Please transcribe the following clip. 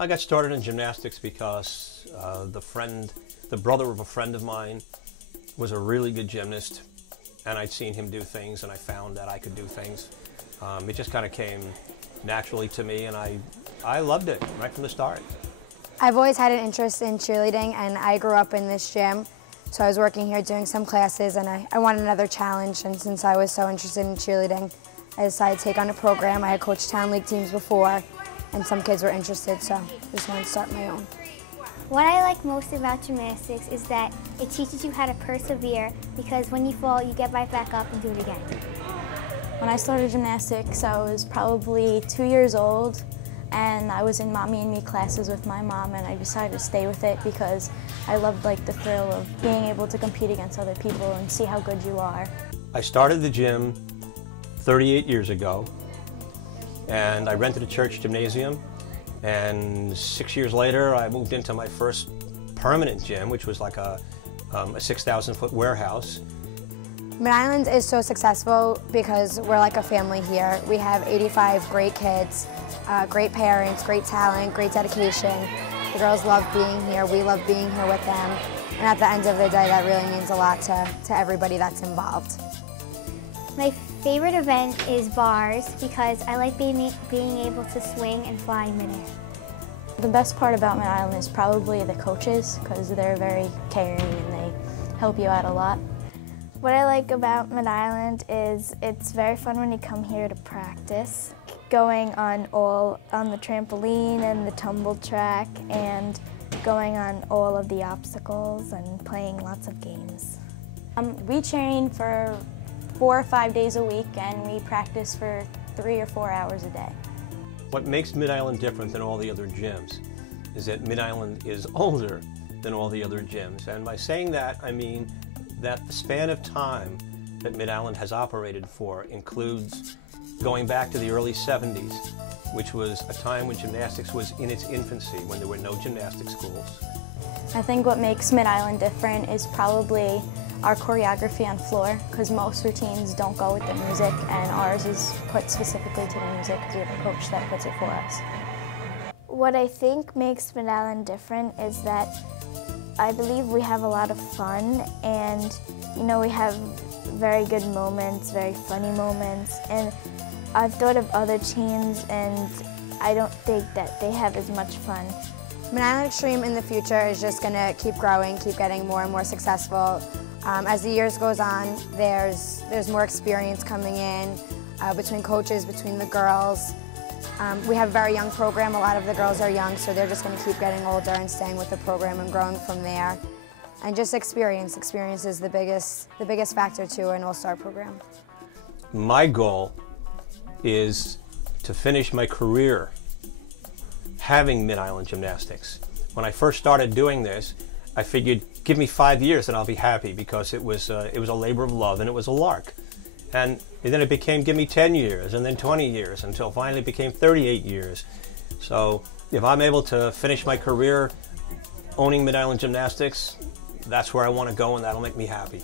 I got started in gymnastics because the brother of a friend of mine was a really good gymnast, and I'd seen him do things, and I found that I could do things. It just kind of came naturally to me, and I loved it right from the start. I've always had an interest in cheerleading, and I grew up in this gym, so I was working here doing some classes, and I wanted another challenge, and since I was so interested in cheerleading, I decided to take on a program. I had coached town league teams before, and some kids were interested, so I just wanted to start my own. What I like most about gymnastics is that it teaches you how to persevere, because when you fall, you get right back up and do it again. When I started gymnastics, I was probably 2 years old, and I was in Mommy and Me classes with my mom, and I decided to stay with it because I loved the thrill of being able to compete against other people and see how good you are. I started the gym 38 years ago, and I rented a church gymnasium, and 6 years later I moved into my first permanent gym, which was like a 6,000-foot warehouse. Mid-Island is so successful because we're like a family here. We have 85 great kids, great parents, great talent, great dedication. The girls love being here, we love being here with them, and at the end of the day that really means a lot to everybody that's involved. My favorite event is bars because I like being able to swing and fly in midair. The best part about Mid-Island is probably the coaches, because they're very caring and they help you out a lot. What I like about Mid-Island is it's very fun when you come here to practice. Going on the trampoline and the tumble track, and going on all of the obstacles and playing lots of games. We train for 4 or 5 days a week, and we practice for 3 or 4 hours a day. What makes Mid-Island different than all the other gyms is that Mid-Island is older than all the other gyms. And by saying that, I mean that the span of time that Mid-Island has operated for includes going back to the early 70s, which was a time when gymnastics was in its infancy, when there were no gymnastic schools. I think what makes Mid-Island different is probably our choreography on floor, because most routines don't go with the music, and ours is put specifically to the music because we have a coach that puts it for us. What I think makes Mid-Island different is that I believe we have a lot of fun, and we have very good moments, very funny moments, and I've thought of other teams, and I don't think that they have as much fun. Mid-Island Extreme in the future is just going to keep growing, keep getting more and more successful. As the years goes on, there's more experience coming in between coaches, between the girls. We have a very young program. A lot of the girls are young, so they're just going to keep getting older and staying with the program and growing from there. And just experience. Experience is the biggest factor to an all-star program. My goal is to finish my career having Mid-Island Gymnastics. When I first started doing this, I figured, give me 5 years and I'll be happy, because it was a labor of love and it was a lark. And then it became, give me 10 years, and then 20 years, until finally it became 38 years. So if I'm able to finish my career owning Mid-Island Gymnastics, that's where I want to go, and that'll make me happy.